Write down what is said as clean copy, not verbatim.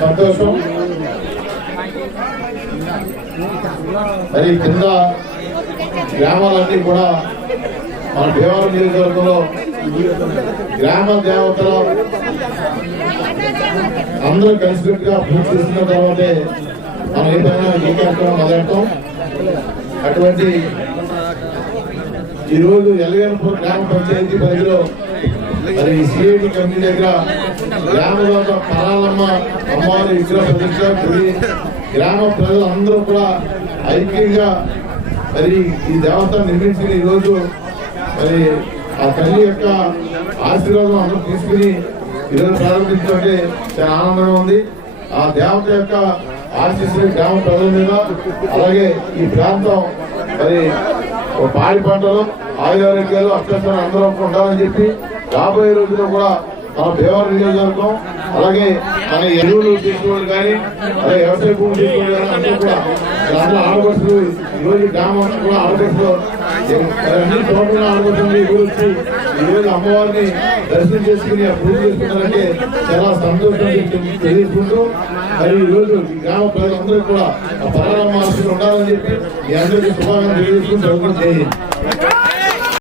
సంతోషం. మరి కింద గ్రామాలన్నీ కూడా మన భీమవరం నియోజకవర్గంలో గ్రామ దేవతలు అందరూ కలిసికట్టుగా పూర్తి చేసిన తర్వాతే మనం ఏదైనా ఈ కార్యక్రమం మొదలెడతాం. అటువంటి ఈరోజు ఎల్వేనపూర్ గ్రామ పంచాయతీ పరిధిలో మరి సిఐటి కమిటీ దగ్గర గ్రామ పరాలమ్మ అమ్మవారి విగ్రహ ప్రతిష్ట గ్రామ ప్రజలందరూ కూడా ఐక్యంగా మరి ఈ దేవత నిర్మించిన ఈరోజు మరి ఆ తల్లి యొక్క ఆశీర్వాదం అందరూ తీసుకుని ఈరోజు ప్రారంభించుకుంటే చాలా ఆనందంగా ఉంది. ఆ దేవత యొక్క ఆశీస్సులు గ్రామ ప్రజల మీద, అలాగే ఈ ప్రాంతం మరి పాడి పంటలు ఆయుర్వేదాలు అత్యవసరం అందరూ ఉండాలని చెప్పి రాబోయే రోజుల్లో కూడా మన భీమవరం నియోజకవర్గం అలాగే మన ఎరువులు తీసుకోవాలి కానీ అలాగే వ్యవసాయ భూములు తీసుకోవాలి కానీ అందరూ కూడా అందరూ ఆడపడుతులు ఈరోజు గ్రామం కూడా ఆడపడుతులు అన్ని చోట్ల ఆడపడుతుంది. ఈరోజు వచ్చి ఈరోజు అమ్మవారిని దర్శనం చేసుకుని పూజ చేసుకున్నారంటే చాలా సంతోషం తెలియజేసుకుంటూ మరి ఈరోజు గ్రామ ప్రజలందరూ కూడా ఆ పరాలమ్మ ఆశలు ఉండాలని చెప్పి మీ అందరికీ శుభాకాంక్షలు తెలియజేసుకుని చదువుకుని చేయండి.